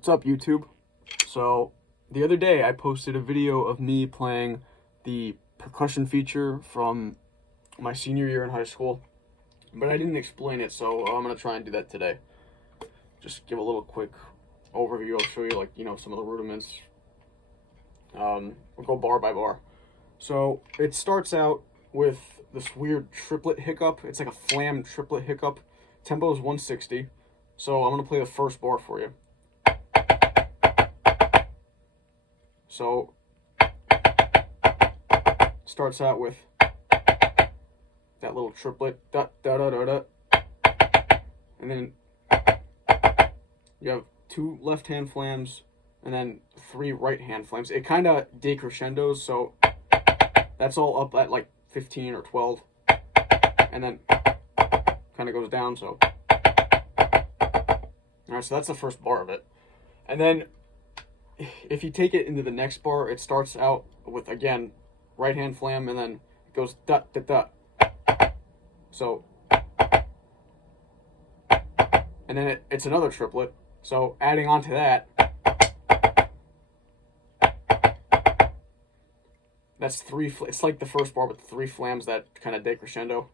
What's up, YouTube? So, the other day I posted a video of me playing the percussion feature from my senior year in high school, but I didn't explain it, so I'm going to try and do that today. Just give a little quick overview. I'll show you, like, some of the rudiments. We'll go bar by bar. So, it starts out with this weird triplet hiccup. It's like a flam triplet hiccup. Tempo is 160. So, I'm going to play the first bar for you. So, starts out with that little triplet, da da da da da, and then you have 2 left-hand flams, and then 3 right-hand flams. It kind of decrescendos, so that's all up at like 15 or 12, and then kind of goes down. So, all right, so that's the first bar of it, and then if you take it into the next bar, it starts out with, again, right-hand flam, and then it goes da da da. So, and then it's another triplet. So adding on to that, that's 3. It's like the first bar with 3 flams that kind of decrescendo,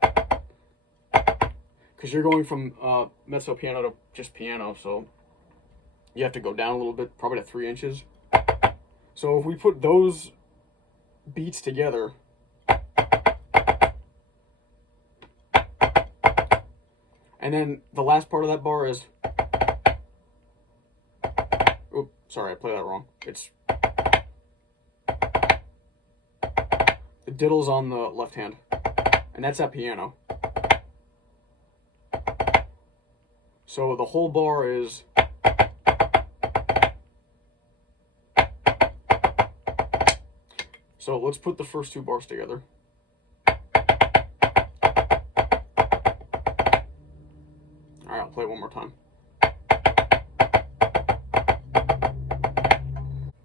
because you're going from mezzo piano to just piano, so you have to go down a little bit, probably to 3 inches. So if we put those beats together, and then the last part of that bar is, oops, sorry, I played that wrong. It's the diddle's on the left hand, and that's at piano. So the whole bar is, so let's put the first 2 bars together. Alright, I'll play it one more time.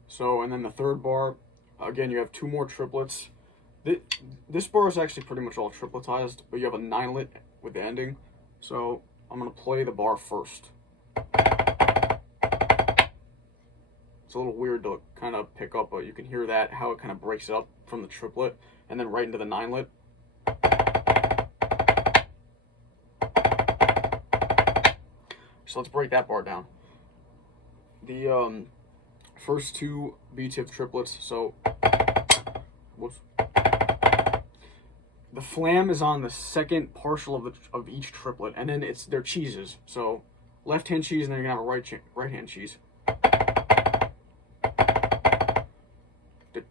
So, and then the third bar, again, you have 2 more triplets. This bar is actually pretty much all tripletized, but you have a 9-lit with the ending. So, I'm going to play the bar first. It's a little weird to kind of pick up, but you can hear that, how it kind of breaks up from the triplet, and then right into the 9-lit. So let's break that bar down. The first 2 B-tip triplets, so whoops. The flam is on the second partial of each triplet, and then they're cheeses. So left-hand cheese, and then you're gonna have a right-hand cheese.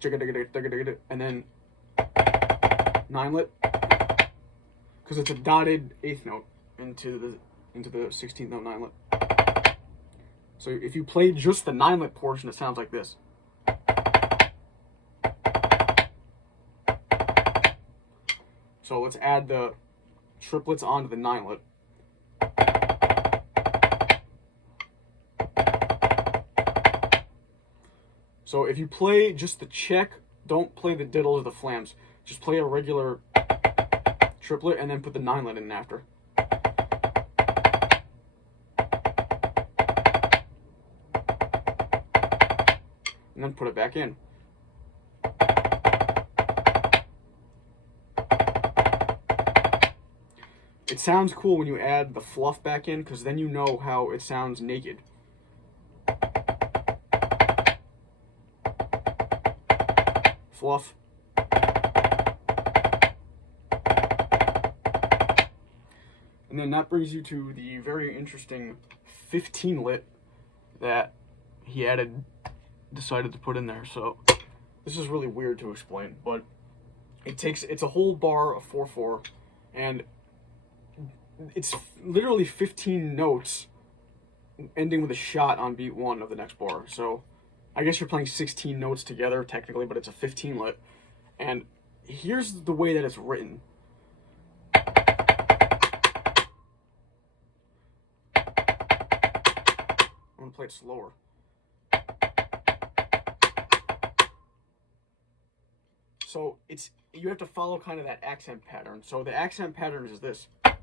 And then 9-lit, because it's a dotted 8th note into the 16th note 9-lit. So if you play just the 9-lit portion, it sounds like this. So let's add the triplets onto the 9-lit. So if you play just the check, don't play the diddles or the flams. Just play a regular triplet and then put the 9-lit in after. And then put it back in. It sounds cool when you add the fluff back in, because then you know how it sounds naked. Fluff. And then that brings you to the very interesting 15-lit that he decided to put in there. So this is really weird to explain, but it's a whole bar of 4/4, and it's literally 15 notes ending with a shot on beat 1 of the next bar. So I guess you're playing 16 notes together technically, but it's a 15-lit. And here's the way that it's written. I'm gonna play it slower. So you have to follow kind of that accent pattern. So the accent pattern is this. I'll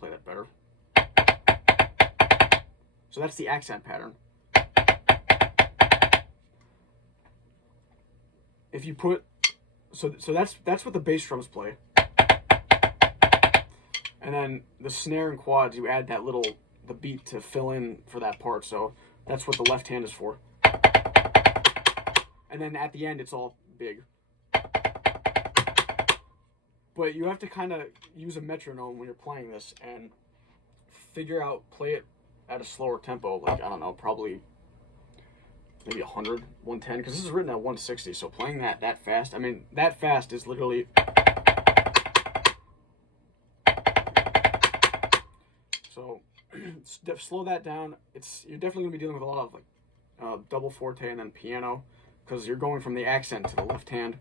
play that better. So that's the accent pattern. If you put, so that's what the bass drums play. And then the snare and quads, you add that the beat to fill in for that part. So that's what the left hand is for. And then at the end, it's all big. But you have to kind of use a metronome when you're playing this and play it at a slower tempo. Like, I don't know, probably maybe 100, 110, because this is written at 160. So playing that fast, I mean, that fast is literally... So slow that down. You're definitely going to be dealing with a lot of like double forte and then piano, because you're going from the accent to the left hand.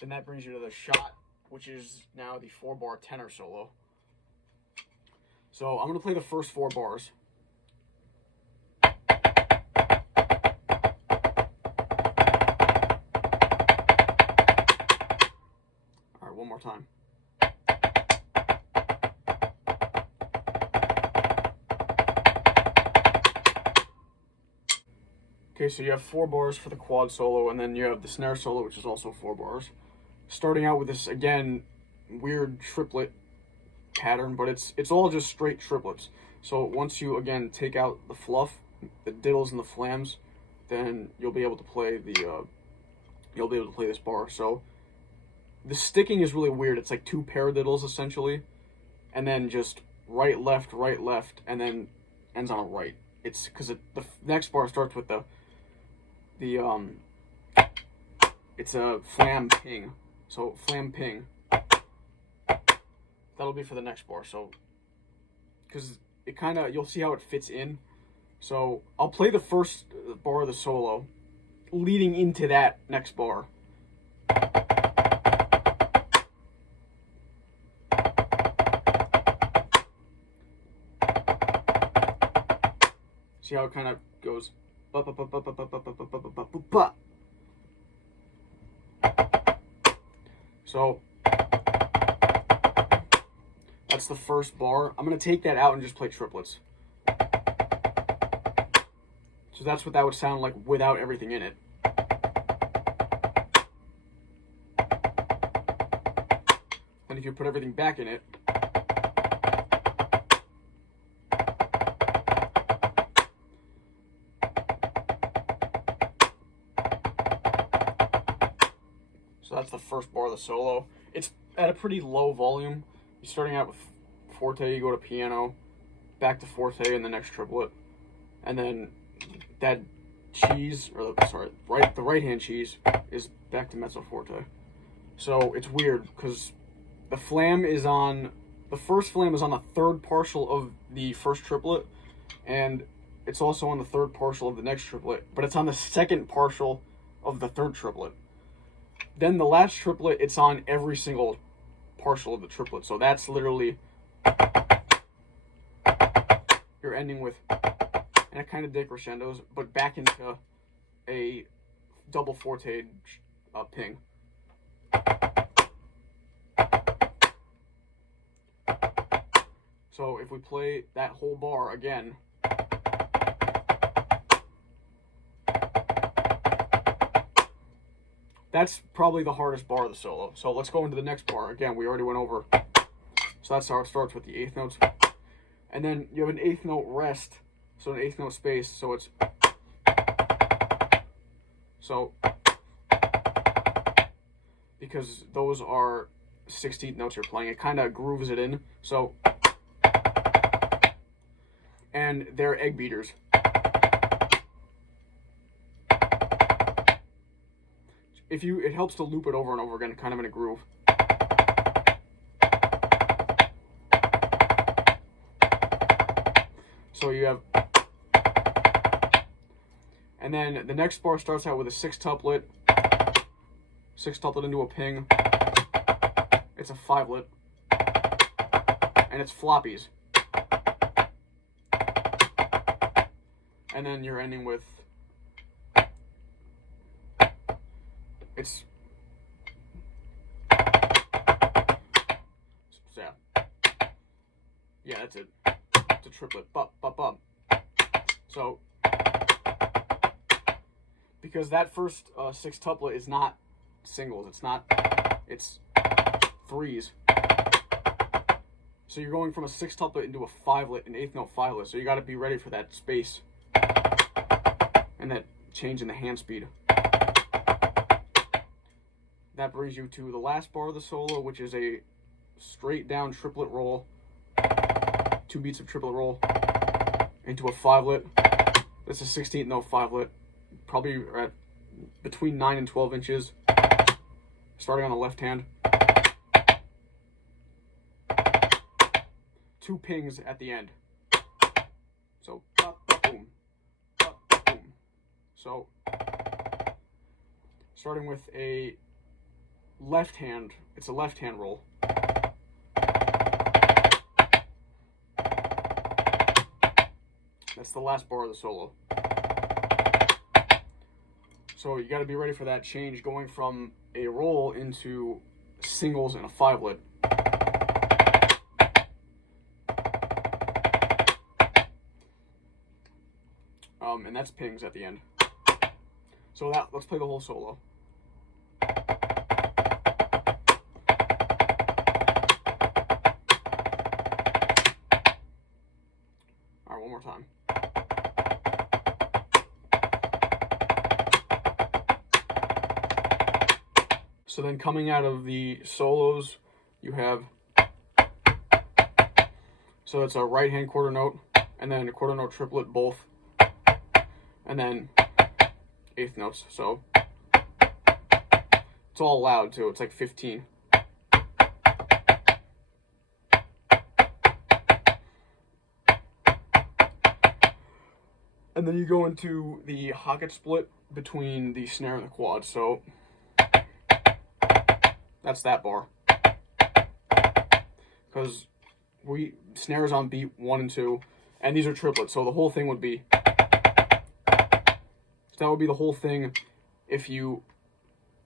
Then that brings you to the shot, which is now the 4-bar tenor solo. So I'm going to play the first 4 bars. All right, one more time. Okay, so you have 4 bars for the quad solo, and then you have the snare solo, which is also 4 bars. Starting out with this, again, weird triplet pattern, but it's all just straight triplets. So once you, again, take out the fluff, the diddles and the flams, then you'll be able to play this bar. So the sticking is really weird. It's like 2 paradiddles, essentially, and then just right, left, and then ends on a right. It's because the next bar starts with it's a flam ping. So flam ping. That'll be for the next bar. So, because it kind of, you'll see how it fits in. So I'll play the first bar of the solo, leading into that next bar. See how it kind of goes. So that's the first bar. I'm going to take that out and just play triplets. So that's what that would sound like without everything in it. And if you put everything back in it, so that's the first bar of the solo. It's at a pretty low volume. You're starting out with forte, you go to piano, back to forte in the next triplet, and then that cheese, or the right hand cheese is back to mezzo forte. So it's weird because the first flam is on the 3rd partial of the first triplet, and it's also on the 3rd partial of the next triplet, but it's on the 2nd partial of the 3rd triplet. Then the last triplet, it's on every single partial of the triplet. So that's literally, you're ending with, and it kind of decrescendos, but back into a double forte ping. So if we play that whole bar again, that's probably the hardest bar of the solo. So let's go into the next bar. Again, we already went over. So that's how it starts with the 8th notes. And then you have an 8th note rest. So an 8th note space. So it's... So... Because those are 16th notes you're playing. It kind of grooves it in. So... And they're egg beaters. It helps to loop it over and over again, kind of in a groove. So you have, and then the next bar starts out with a 6 tuplet into a ping. It's a 5-lit, and it's floppies. And then you're ending with, That's it. It's a triplet. Bop, bop, bop. So, because that first sextuplet is not singles. It's threes. So you're going from a sextuplet into a fivelet, an eighth note fivelet. So you got to be ready for that space and that change in the hand speed. That brings you to the last bar of the solo, which is a straight down triplet roll, 2 beats of triplet roll into a fivelet. That's a 16th note fivelet, probably at between 9 and 12 inches, starting on the left hand. 2 pings at the end. So, bop, bop, boom, bop, bop, boom. So, starting with a left hand, it's a left hand roll. That's the last bar of the solo. So you got to be ready for that change, going from a roll into singles and a fivelet. And that's pings at the end. So let's play the whole solo. All right, one more time. So then coming out of the solos, you have, so it's a right hand quarter note, and then a quarter note triplet both, and then eighth notes. So it's all loud too. It's like 15. And then you go into the hocket split between the snare and the quad. So that's that bar. Because snares on beat 1 and 2, and these are triplets, so the whole thing would be, so that would be the whole thing if you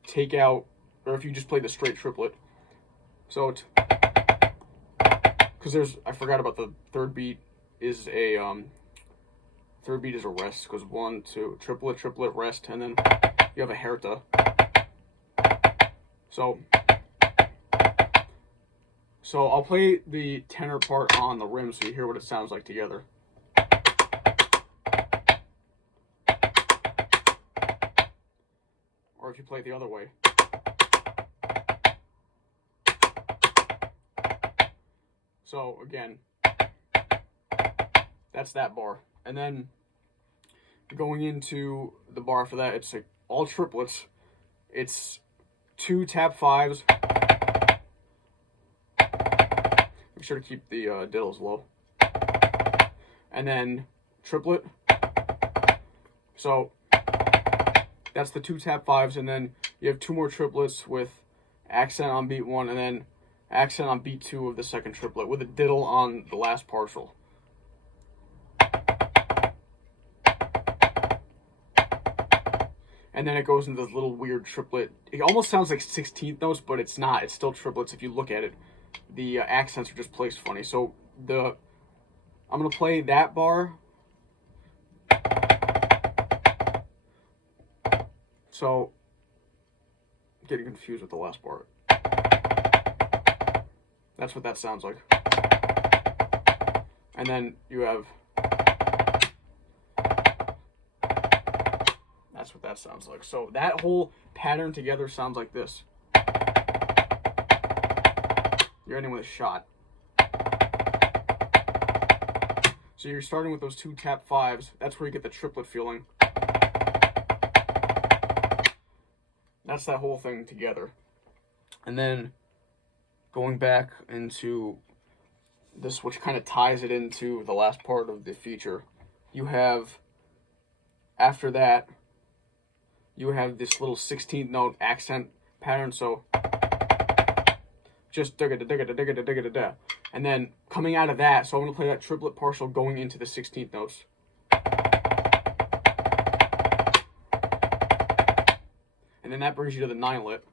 take out, or if you just play the straight triplet. So it's, because I forgot about the third beat is a, rest, because 1, 2, triplet, triplet, rest, and then you have a herta. So I'll play the tenor part on the rim so you hear what it sounds like together. Or if you play it the other way. So again, that's that bar. And then going into the bar after that, it's like all triplets. It's 2 tap 5s. Make sure to keep the diddles low. And then triplet. So that's the 2 tap 5s, and then you have 2 more triplets with accent on beat 1 and then accent on beat 2 of the second triplet with a diddle on the last partial. And then it goes into this little weird triplet. It almost sounds like 16th notes, but it's not. It's still triplets if you look at it. The accents are just placed funny. So I'm going to play that bar. So, getting confused with the last bar. That's what that sounds like. And then you have, that's what that sounds like. So that whole pattern together sounds like this. You're ending with a shot. So you're starting with those 2 tap 5s. That's where you get the triplet feeling. That's that whole thing together. And then going back into this, which kind of ties it into the last part of the feature, you have, after that, you have this little 16th note accent pattern. So just digga da digga da digga da digga da da. And then coming out of that, so I'm going to play that triplet partial going into the 16th notes. And then that brings you to the 9-lit.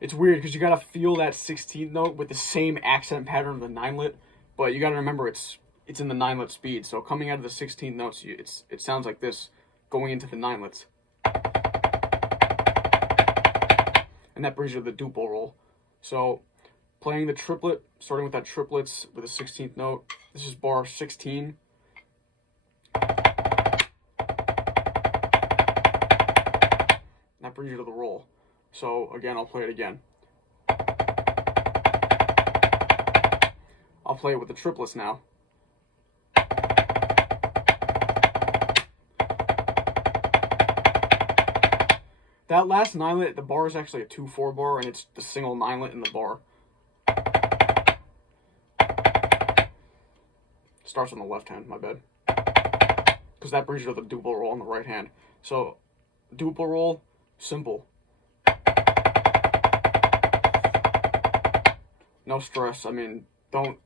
It's weird because you got to feel that 16th note with the same accent pattern of the 9-lit but you got to remember it's in the 9-lit speed. So coming out of the 16th notes, it sounds like this going into the 9-lits. And that brings you to the duple roll. So playing the triplet, starting with that triplets with a 16th note. This is bar 16. That brings you to the roll. So again, I'll play it again. I'll play it with the triplets now. That last 9-lit, the bar is actually a 2/4 bar, and it's the single 9-lit in the bar. Starts on the left hand, my bad. Because that brings you to the duple roll on the right hand. So, duple roll, simple. No stress. I mean, don't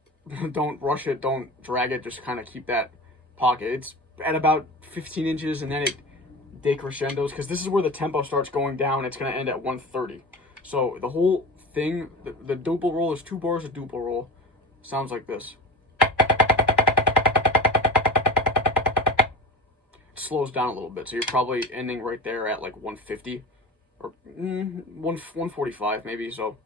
rush it, don't drag it, just kind of keep that pocket. It's at about 15 inches, and then it decrescendos, because this is where the tempo starts going down. It's going to end at 130. So the whole thing, the duple roll is 2 bars of duple roll. Sounds like this. It slows down a little bit, so you're probably ending right there at like 150 or 145 maybe. So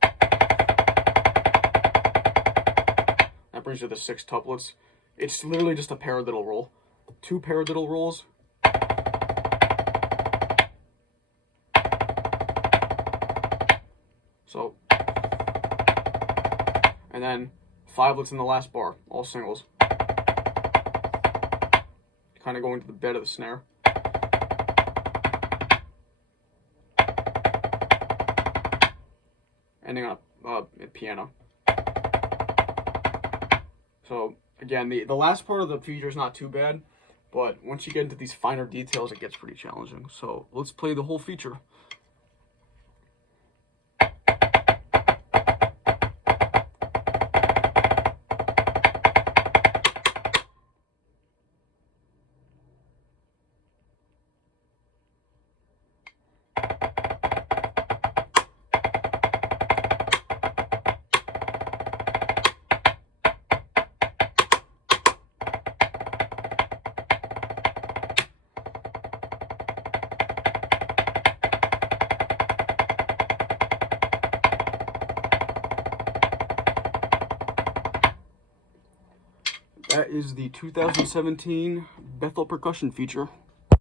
that brings you to the 6 tuplets. It's literally just a paradiddle roll. 2 paradiddle rolls. So, and then 5-lets in the last bar, all singles. Kind of going to the bed of the snare. Ending on a piano. So, again, the last part of the feature is not too bad, but once you get into these finer details, it gets pretty challenging. So, let's play the whole feature. That is the 2017 Bethel Percussion feature.